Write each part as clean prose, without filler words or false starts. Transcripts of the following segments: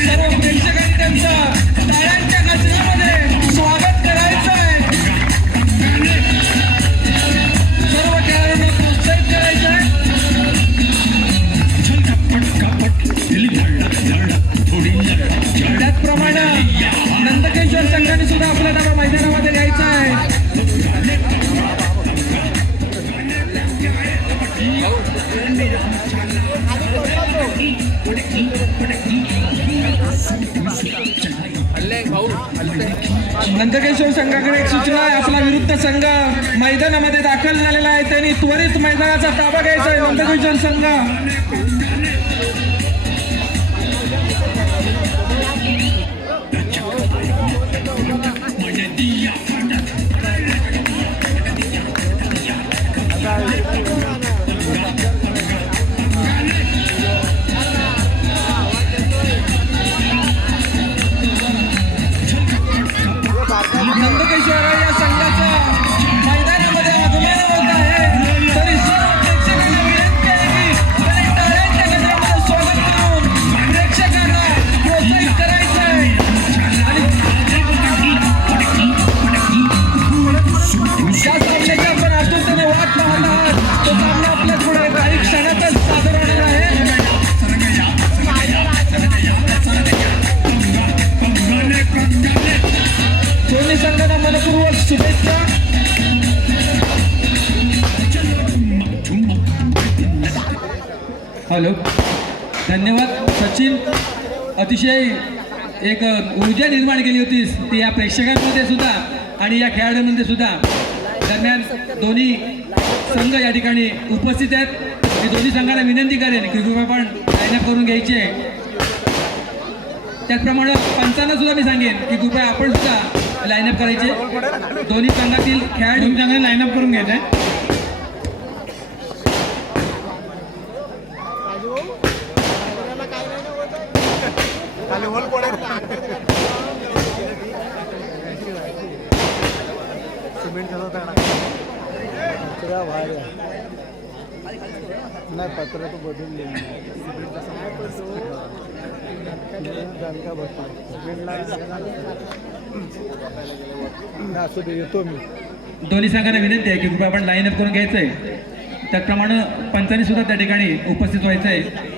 सर्व प्रेक्षकांनी त्यांचं टाळ्यांच्या गजरामध्ये स्वागत करायचं आहे. सर्व खेळाडूंना प्रोत्साहित करायचं आहे. त्याचप्रमाणे नंदकेश्वर संघाने सुद्धा आपल्या धावा मैदानामध्ये घ्यायचा आहे. नंदकेश्वर संघाकडे एक सूचना आहे. आपला विरुद्ध संघ मैदानामध्ये दाखल झालेला आहे. त्यांनी त्वरित मैदानाचा ताबा घ्यायचा आहे. नंदकेश्वर संघ नंदकेश्वर या संघाचा मैदानामध्ये आगमन होत आहे. तरी सर्व प्रेक्षकांना विनंती आहे की त्यांनी टाळ्यांच्या गजरामध्ये स्वागत करून प्रेक्षकांना प्रोत्साहित करायचं आहे. आणि ज्या सामन्याची आपण आतुरतेने वाट पाहत आहात तो सामना आपल्या पुढे काही क्षणातच सादर होणार आहे. दोन्ही संघांना मनपूर्वक शुभेच्छा. हॅलो, धन्यवाद सचिन. अतिशय एक ऊर्जा निर्माण केली होतीस ती या प्रेक्षकांमध्ये सुद्धा आणि या खेळाडूंमध्ये सुद्धा. दरम्यान दोन्ही संघ या ठिकाणी उपस्थित आहेत. मी दोन्ही संघाला विनंती करेन की कृपया पण लाईनअप करून घ्यायचे. त्याचप्रमाणे पंचांना सुद्धा मी सांगेन की कृपया आपण सुद्धा लाईनअप करायचे. दोन्ही संघातील खेळाडू चांगले लाईनअप करून घ्यायचे. नाही पत्र तो बदलून असू दे येतो मी. दोन्ही संघांना विनंती आहे की कृपया आपण लाईनअप करून घ्यायचं आहे. त्याचप्रमाणे पंचांनी सुद्धा त्या ठिकाणी उपस्थित व्हायचं आहे.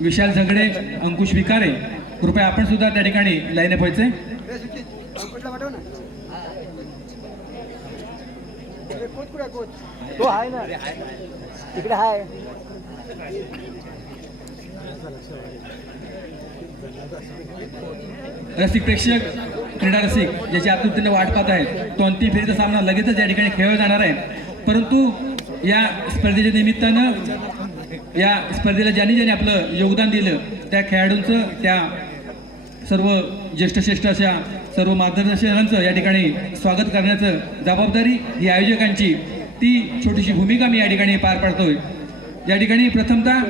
विशाल झगडे, अंकुश विकारे, कृपया आपण सुद्धा त्या ठिकाणी लाईनअप व्हायचंय. तो आहे ना तिकडे आहे. रसिक प्रेक्षक, क्रीडा रसिक ज्याची आतुरतेने वाट पाहत आहेत, तो अंतिम फेरीचा सामना लगेचच या ठिकाणी खेळला जाणार आहे. परंतु या स्पर्धेच्या निमित्तानं या स्पर्धेला ज्यांनी आपलं योगदान दिलं त्या खेळाडूंचं, त्या सर्व ज्येष्ठ अशा सर्व मार्गदर्शकांचं या ठिकाणी स्वागत करण्याचं जबाबदारी ही आयोजकांची, ती छोटीशी भूमिका मी या ठिकाणी पार पाडतोय. या ठिकाणी प्रथमतः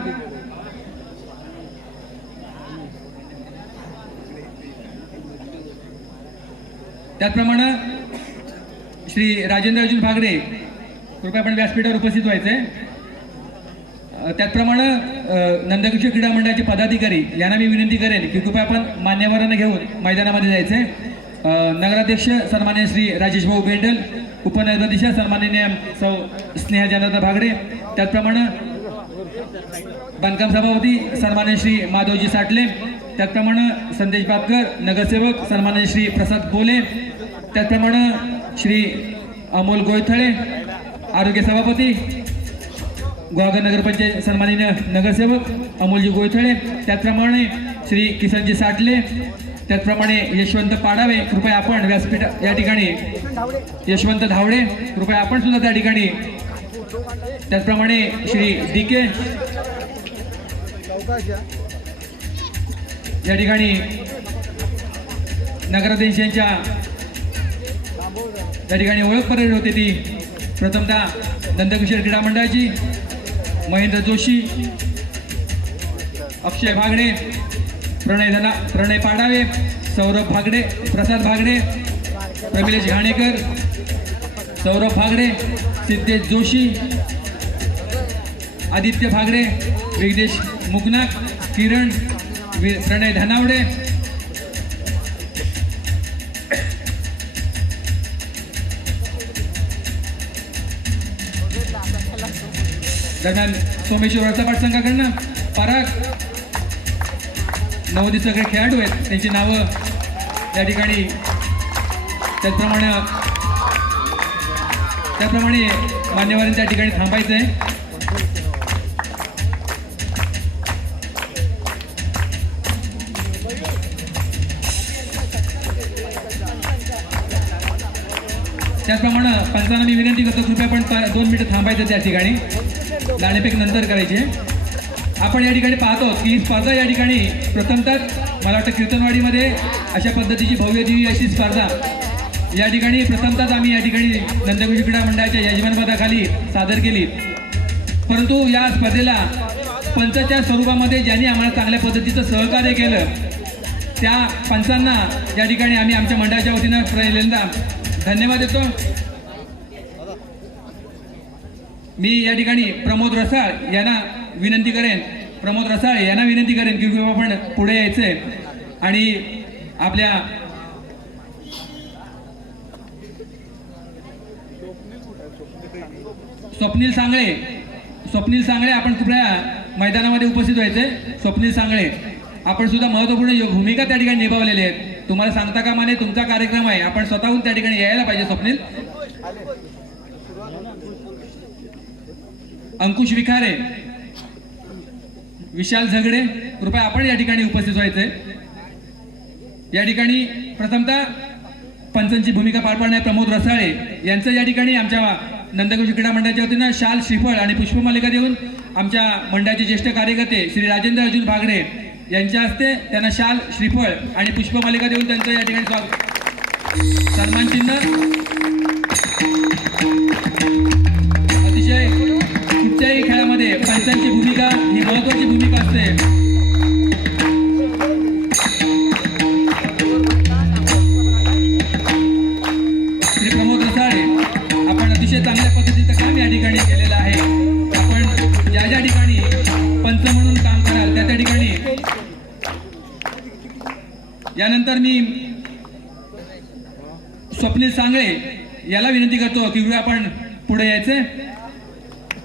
त्याचप्रमाणे श्री राजेंद्र अर्जुन भागडे, कृपया आपण व्यासपीठावर उपस्थित व्हायचे. त्याचप्रमाणे नंदकेश्वर क्रीडा मंडळाचे पदाधिकारी यांना मी विनंती करेन की कृपया आपण मान्यवरांना घेऊन मैदानामध्ये जायचे. नगराध्यक्ष सन्माननीय श्री राजेश भाऊ बेंडल, उपनगराध्यक्ष सन्माननीय सौ स्नेहा जनार्दन भागडे, त्याचप्रमाणे बांधकाम सभापती सन्माननीय श्री माधवजी साटले, त्याचप्रमाणे संदेश बापकर, नगरसेवक सन्माननीय श्री प्रसाद बोले, त्याचप्रमाणे श्री अमोल गोयथळे, आरोग्य सभापती गुहागर नगरपंचायत सन्माननीय नगरसेवक अमोलजी गोयथळे, त्याचप्रमाणे श्री किसनजी साटले, त्याचप्रमाणे यशवंत पाडावे, कृपया आपण व्यासपीठ या ठिकाणी यशवंत धावडे, कृपया आपण सुद्धा त्या ठिकाणी, त्याचप्रमाणे श्री डीके या ठिकाणी नगराध्यक्षांच्या त्या ठिकाणी ओळख परेड होती ती प्रथमतः नंदकिशोर क्रीडा मंडळाची महेंद्र जोशी, अक्षय भागडे, प्रणय पाडावे, सौरभ भागडे, प्रसाद भागडे, प्रमिलेश घाणेकर, सौरभ भागडे, सिद्धेश जोशी, आदित्य भागडे, विघ्नेश मुगनाक, किरण, प्रणय धनावडे, दरम्यान सोमेश्वर रसापाट संघाकडनं पराग, नवोदित सगळे खेळाडू आहेत, त्यांची नावं या ठिकाणी त्याचप्रमाणे मान्यवरांनी त्या ठिकाणी थांबायचं आहे. त्याचप्रमाणे पंचांना मी विनंती करतो, कृपया पण 2 मिनिटं थांबायचं त्या ठिकाणी, नाणेफेक नंतर करायचे. आपण या ठिकाणी पाहतो की ही स्पर्धा या ठिकाणी प्रथमतः मला वाटतं कीर्तनवाडीमध्ये अशा पद्धतीची भव्य दिव्य अशी स्पर्धा या ठिकाणी प्रथमतः आम्ही या ठिकाणी नंदकुंज क्रीडा मंडळाच्या यजमानपदाखाली सादर केली. परंतु या स्पर्धेला पंचाच्या स्वरूपामध्ये ज्यांनी आम्हाला चांगल्या पद्धतीचं सहकार्य केलं त्या पंचांना या ठिकाणी आम्ही आमच्या मंडळाच्या वतीनं पहिल्यांदा धन्यवाद देतो. मी या ठिकाणी प्रमोद रसाळ यांना विनंती करेन की आपण पुढे यायचंय आणि आपल्या स्वप्नील सांगळे आपण कृपया मैदानामध्ये उपस्थित व्हायचे. स्वप्नील सांगळे आपण सुद्धा महत्त्वपूर्ण भूमिका त्या ठिकाणी निभावलेली आहेत. तुम्हाला सांगता कामा नये, तुमचा कार्यक्रम आहे, आपण स्वतःहून त्या ठिकाणी यायला पाहिजे. स्वप्नील, अंकुश विखारे, विशाल झगडे कृपया आपण या ठिकाणी उपस्थित व्हायचे. या ठिकाणी प्रथमतः पंचांची भूमिका पार पाडणारे प्रमोद रसाळे यांचं या ठिकाणी आमच्या नंदकुंज क्रीडा मंडळाच्या वतीनं शाल, श्रीफळ आणि पुष्पमालिका देऊन आमच्या मंडळाचे ज्येष्ठ कार्यकर्ते श्री राजेंद्र अर्जुन भागडे यांच्या हस्ते त्यांना शाल, श्रीफळ आणि पुष्पमालिका देऊन त्यांचं या ठिकाणी सन्मान चिन्ह. अतिशय कुठच्याही खेळामध्ये पंचांची भूमिका ही महत्वाची भूमिका असते. श्री प्रमोद रसाळे आपण अतिशय चांगल्या पद्धतीचं काम या ठिकाणी केलेलं आहे. आपण ज्या ठिकाणी पंच म्हणून काम कराल त्या ठिकाणी. यानंतर मी स्वप्नील सांगळे याला विनंती करतो की आपण पुढे यायचे.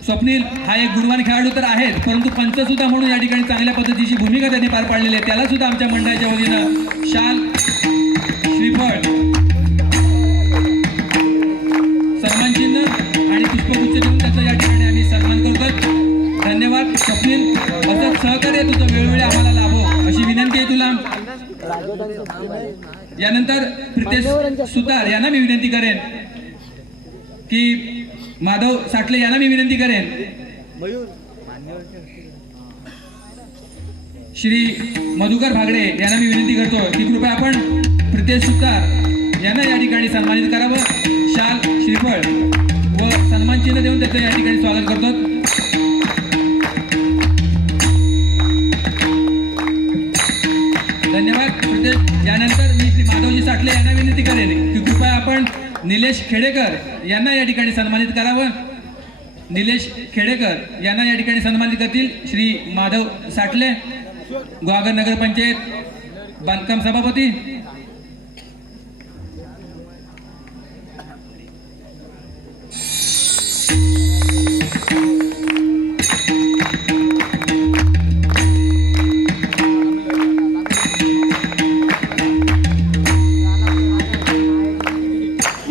स्वप्नील हा एक गुणवान खेळाडू तर आहेच, परंतु पंच सुद्धा म्हणून या ठिकाणी चांगल्या पद्धतीची भूमिका त्यांनी पार पाडलेली आहे. त्याला सुद्धा आमच्या मंडळाच्या वतीनं शाल, श्रीफळ, सन्मान चिन्ह आणि पुष्पगुच्छ देऊन त्याचा या ठिकाणी आम्ही सन्मान करतो. धन्यवाद स्वप्नील, असंच सहकार्य तुझं वेळोवेळी आम्हाला लाभो अशी विनंती आहे तुला. यानंतर प्रितेश सुतार यांना मी विनंती करेन की माधव साठले यांना मी विनंती करेन. श्री मधुकर भागडे यांना मी विनंती करतो की कृपया आपण प्रितेश सुतार यांना या ठिकाणी सन्मानित करावं. शाल, श्रीफळ व सन्मान चिन्ह देऊन त्याचं या ठिकाणी स्वागत करतो. धन्यवाद प्रितेश. यानंतर मी श्री माधवजी साठले यांना विनंती करेन की कृपया आपण निलेश खेडेकर यांना या ठिकाणी सन्मानित करावं. निलेश खेडेकर यांना या ठिकाणी सन्मानित करतील श्री माधव साठले, गुहागर नगरपंचायत बांधकाम सभापती.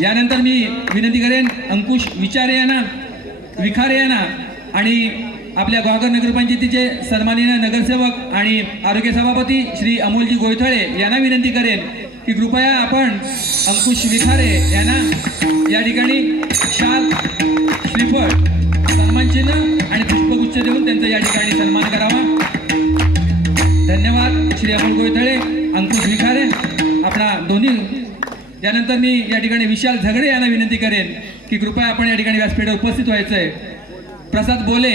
यानंतर मी विनंती करेन अंकुश विखारे यांना आणि आपल्या गुहागर नगरपंचायतीचे सन्माननीय नगरसेवक आणि आरोग्य सभापती श्री अमोलजी गोयथळे यांना विनंती करेन की कृपया आपण अंकुश विखारे यांना या ठिकाणी शाल, श्रीफळ, सन्मान चिन्ह आणि पुष्पगुच्छ देऊन त्यांचा या ठिकाणी सन्मान करावा. धन्यवाद श्री अमोल गोयथळे, अंकुश विखारे आपणा दोन्ही. यानंतर मी या ठिकाणी विशाल झगडे यांना विनंती करेन की कृपया आपण या ठिकाणी व्यासपीठावर उपस्थित व्हायचं आहे. प्रसाद बोले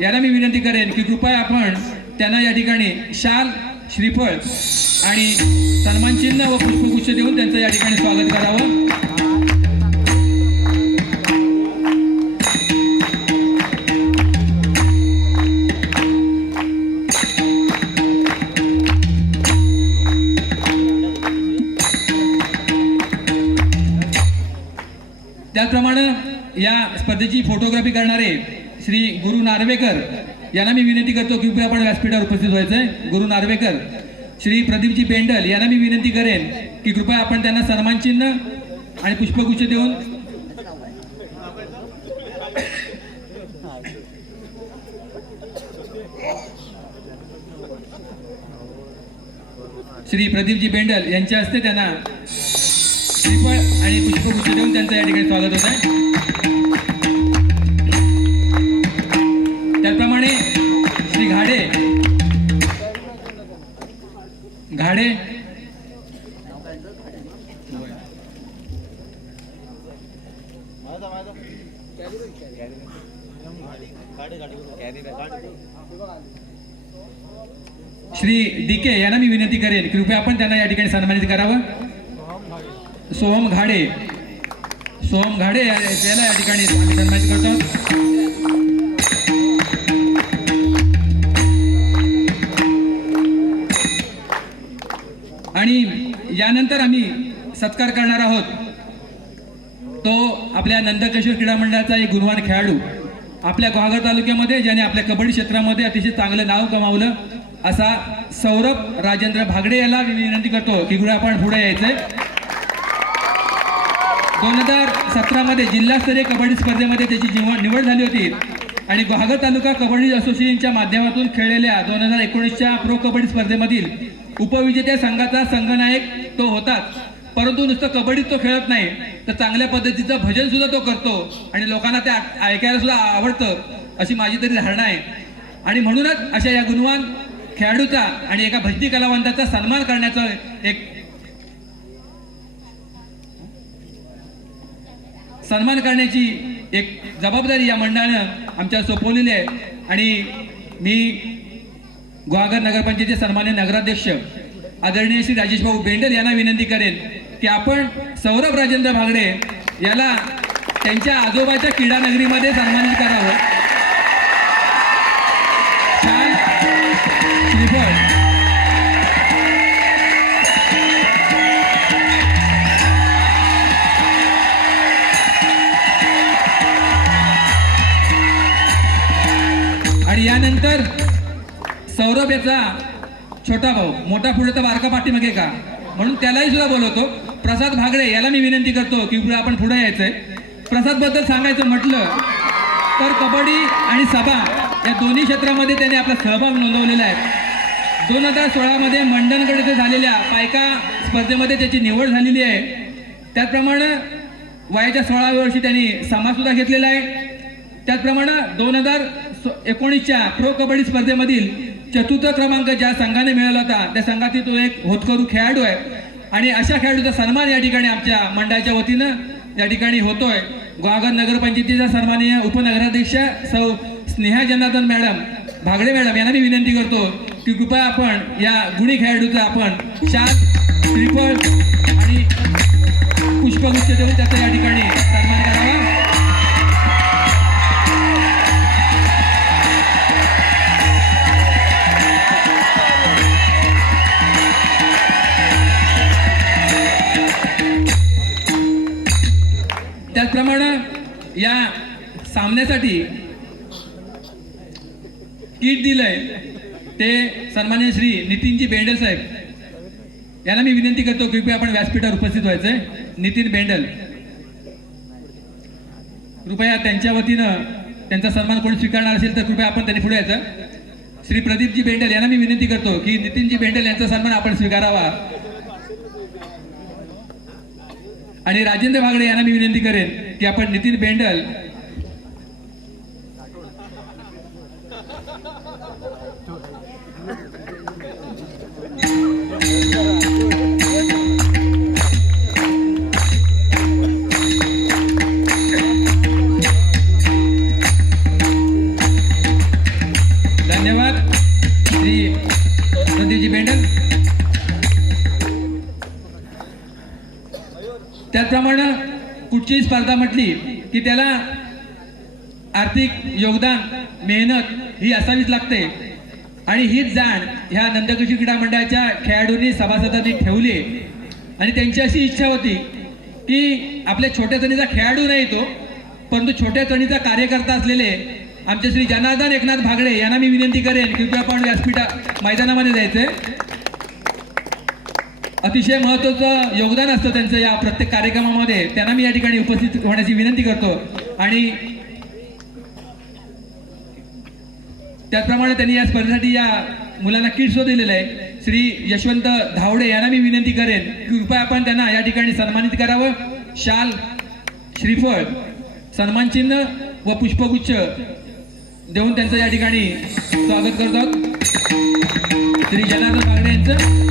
यांना मी विनंती करेन की कृपया आपण त्यांना या ठिकाणी शाल, श्रीफळ आणि सन्मान चिन्ह व पुष्पगुच्छ देऊन त्यांचं या ठिकाणी स्वागत करावं. त्याचप्रमाणे या स्पर्धेची फोटोग्राफी करणारे श्री गुरु नार्वेकर यांना मी विनंती करतो की आपण व्यासपीठावर उपस्थित व्हायचंय. गुरु नार्वेकर, श्री प्रदीपजी बेंडल यांना मी विनंती करेन की कृपया आपण त्यांना सन्मानचिन्ह आणि पुष्पगुच्छ देऊन श्री प्रदीपजी बेंडल यांच्या हस्ते त्यांना श्रीफळ आणि पुष्पगुच्छ देऊन त्यांचं या ठिकाणी स्वागत होत आहे. त्याचप्रमाणे श्री घाडे श्री डीके यांना मी विनंती करेन कृपया आपण त्यांना या ठिकाणी सन्मानित करावं. सोहम घाडे याला या ठिकाणी आम्ही सन्मानित करतो. आणि यानंतर आम्ही सत्कार करणार आहोत तो आपल्या नंदकिशोर क्रीडा मंडळाचा एक गुणवान खेळाडू, आपल्या गुहागर तालुक्यामध्ये ज्याने आपल्या कबड्डी क्षेत्रामध्ये अतिशय चांगलं नाव कमावलं असा सौरभ राजेंद्र भागडे याला मी विनंती करतो की गुरु आपण पुढे यायचंय. 2017 मध्ये जिल्हास्तरीय कबड्डी स्पर्धेमध्ये त्याची निवड झाली होती आणि गुहागर तालुका कबड्डी असोसिएशनच्या माध्यमातून खेळलेल्या 2019च्या प्रो कबड्डी स्पर्धेमधील उपविजेत्या संघाचा संघनायक तो होताच. परंतु नुसतं कबड्डीत तो खेळत नाही तर चांगल्या पद्धतीचं भजन सुद्धा तो करतो आणि लोकांना ते ऐकायला सुद्धा आवडतं अशी माझी तरी धारणा आहे. आणि म्हणूनच अशा या गुणवान खेळाडूचा आणि एका भजनी कलावंताचा सन्मान करण्याचा सन्मान करण्याची एक जबाबदारी या मंडळानं आमच्या सोपवलेली आहे. आणि मी गुहागर नगरपंचायतीचे सन्मान्य नगराध्यक्ष आदरणीय श्री राजेश भाऊ बेंडल यांना विनंती करेन की आपण सौरभ राजेंद्र भागडे याला त्यांच्या आजोबाच्या क्रीडा नगरीमध्ये सन्मानित करावं. छान श्रीफळ आणि यानंतर सौरभ याचा छोटा भाऊ, मोठा पुढे तर बारका पाठीमागे का, म्हणून त्यालाही सुद्धा बोलवतो. प्रसाद भागडे याला मी विनंती करतो की आपण पुढे यायचंय. प्रसाद बद्दल सांगायचं म्हटलं तर कबड्डी आणि सभा या दोन्ही क्षेत्रामध्ये त्याने आपला सहभाग नोंदवलेला आहे. 2016 मध्ये मंडणगड येथे झालेल्या पायका स्पर्धेमध्ये त्याची निवड झालेली आहे. त्याचप्रमाणे वयाच्या 16व्या वर्षी त्यांनी समाज सुद्धा घेतलेला आहे. त्याचप्रमाणे 2019च्या प्रो कबड्डी स्पर्धेमधील चतुर्थ क्रमांक ज्या संघाने मिळवला होता त्या संघातील तो एक होतकरू खेळाडू आहे. आणि अशा खेळाडूचा सन्मान या ठिकाणी आमच्या मंडळाच्या वतीनं या ठिकाणी होतोय. गुहागर नगरपंचायतीचा सन्माननीय उपनगराध्यक्ष सौ स्नेहा जनार्दन मॅडम भागडे मॅडम यांना मी विनंती करतो की कृपया आपण या गुणी खेळाडूचा आपण शाल, श्रीफळ आणि पुष्पगुच्छ देऊन त्याचा या ठिकाणी सन्मान करावा. त्याचप्रमाणे या सामन्यासाठी किट दिलंय ते सन्माननीय श्री नितीनजी बेंडल साहेब यांना मी विनंती करतो की आपण व्यासपीठावर उपस्थित व्हायचंय. नितीन बेंडल, कृपया त्यांच्या वतीनं त्यांचा सन्मान कोणी स्वीकारणार असेल तर कृपया आपण त्यांनी पुढे यायचं. श्री प्रदीपजी बेंडल यांना मी विनंती करतो की नितीनजी बेंडल यांचा सन्मान आपण स्वीकारावा. आणि राजेंद्र भागडे यांना मी विनंती करेन की आपण नितीन बेंडल धन्यवाद श्री प्रदीपजी बेंडल. त्याचप्रमाणे कुठचीही स्पर्धा म्हटली की त्याला आर्थिक योगदान, मेहनत ही असावीच लागते. आणि हीच जाण ह्या नंदकिशोर क्रीडा मंडळाच्या खेळाडूंनी, सभासदांनी ठेवली. आणि त्यांची अशी इच्छा होती की आपल्या छोट्या तणीचा खेळाडू नाही तो, परंतु छोट्या तणीचा कार्यकर्ता असलेले आमचे श्री जनार्दन एकनाथ भागडे यांना मी विनंती करेन की कृपया आपण व्यासपीठा मैदानामध्ये जायचंय. अतिशय महत्त्वाचं योगदान असतं त्यांचं या प्रत्येक कार्यक्रमामध्ये. त्यांना मी या ठिकाणी उपस्थित होण्याची विनंती करतो. आणि त्याचप्रमाणे त्यांनी या स्पर्धेसाठी या मुलांना किट्स दिलेलं आहे. श्री यशवंत धावडे यांना मी विनंती करेन की कृपया आपण त्यांना या ठिकाणी सन्मानित करावं. शाल, श्रीफळ, सन्मान चिन्ह व पुष्पगुच्छ देऊन त्यांचं या ठिकाणी स्वागत करतात श्री जनार्दन भागडे यांचं.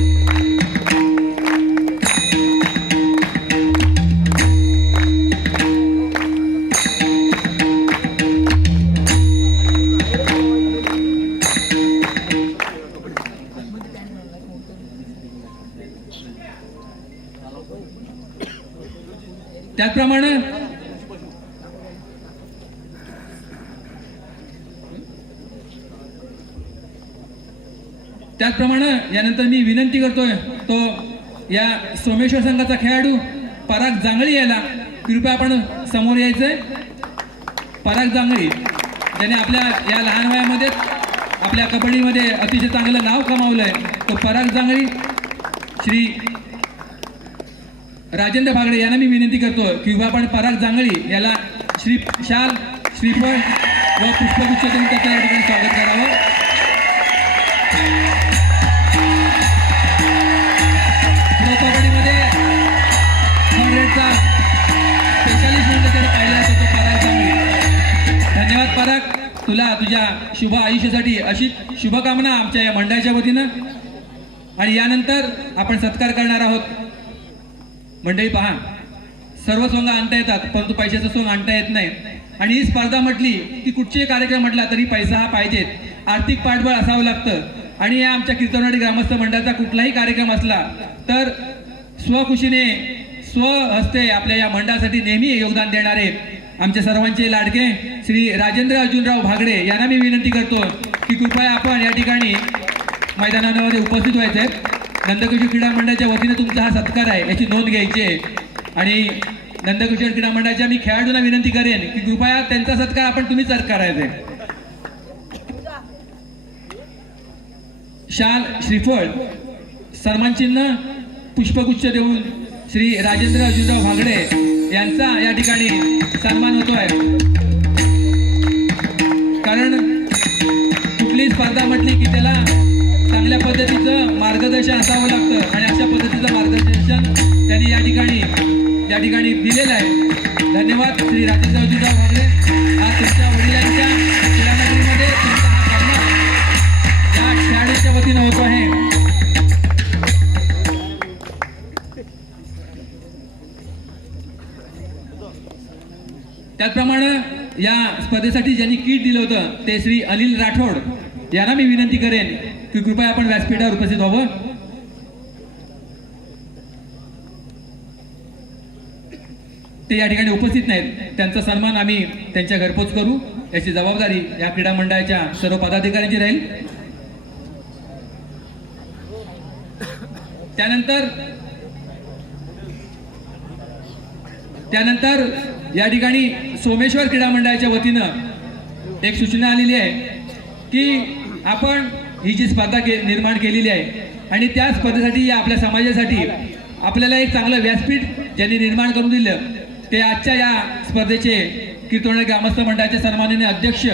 त्याचप्रमाणे यानंतर मी विनंती करतोय तो या सोमेश्वर संघाचा खेळाडू पराग जांगळी यायला कृपया आपण समोर यायचंय. पराग जांगळी ज्याने आपल्या या लहान वयामध्ये आपल्या कबड्डीमध्ये अतिशय चांगलं नाव कमावलंय, तो पराग जांगळी. श्री राजेंद्र भागडे यांना मी विनंती करतो की आपण पराग जांगळी याला श्री शाल, श्रीफळ व पुष्पगुच्छ देऊन त्याचं या ठिकाणी स्वागत करावं. प्रो कबड्डीमध्ये स्पेशालिस्ट म्हणून त्याने पाहिला असतो तो पराग जांगळी. धन्यवाद पराग, तुला तुझ्या शुभ आयुष्यासाठी अशी शुभकामना आमच्या या मंडळाच्या वतीनं. आणि यानंतर आपण सत्कार करणार आहोत. मंडळी पहा, सर्व सोंग आणता येतात परंतु पैशाचं सोंग आणता येत नाही. आणि ही स्पर्धा म्हटली की कुठचेही कार्यक्रम म्हटला तरी पैसा हा पाहिजेत, आर्थिक पाठबळ असावं लागतं. आणि या आमच्या कीर्तनवाडी ग्रामस्थ मंडळाचा कुठलाही कार्यक्रम असला तर स्वखुशीने स्वहस्ते आपल्या या मंडळासाठी नेहमी योगदान देणारे आमच्या सर्वांचे लाडके श्री राजेंद्र अर्जुनराव भागडे यांना मी विनंती करतो की कृपया आपण या ठिकाणी मैदानामध्ये उपस्थित व्हायचे. नंदकिशोर क्रीडा मंडळाच्या वतीने तुमचा हा सत्कार आहे याची नोंद घ्यायची आहे. आणि नंदकिशोर क्रीडा मंडळाच्या मी खेळाडूंना विनंती करेन की कृपया त्यांचा सत्कार आपण तुम्हीच करायचे. शाल, श्रीफळ, सन्मान चिन्ह, पुष्पगुच्छ देऊन श्री राजेंद्र अर्जुनराव भागडे यांचा या ठिकाणी सन्मान होतोय. कारण कुठलीही स्पर्धा म्हटली की त्याला चांगल्या पद्धतीचं मार्गदर्शन असावं लागतं आणि अशा पद्धतीचं मार्गदर्शन त्यांनी या ठिकाणी दिलेलं आहे. धन्यवाद श्री राजेंद्र अर्जुनराव भागडे. आज तुमच्या वडिलांच्या क्रीडानगरीमध्ये तुमचा हा सन्मान या खेळाडूंच्या वतीनं होतो आहे. त्याचप्रमाणे या स्पर्धेसाठी ज्यांनी किट दिलं होतं ते श्री अनिल राठोड यांना मी विनंती करेन की कृपया आपण व्यासपीठावर उपस्थित व्हावं. ते या ठिकाणी उपस्थित नाहीत, त्यांचा सन्मान आम्ही त्यांच्या घरपोच करू याची जबाबदारी या क्रीडा मंडळाच्या सर्व पदाधिकाऱ्यांची राहील. त्यानंतर या ठिकाणी सोमेश्वर क्रीडा मंडळाच्या वतीनं एक सूचना आलेली आहे की आपण ही जी स्पर्धा निर्माण केलेली आहे आणि त्या स्पर्धेसाठी या आपल्या समाजासाठी आपल्याला एक चांगलं व्यासपीठ ज्यांनी निर्माण करून दिलं ते आजच्या या स्पर्धेचे कीर्तनवाडी ग्रामस्थ मंडळाचे सन्माननीय अध्यक्ष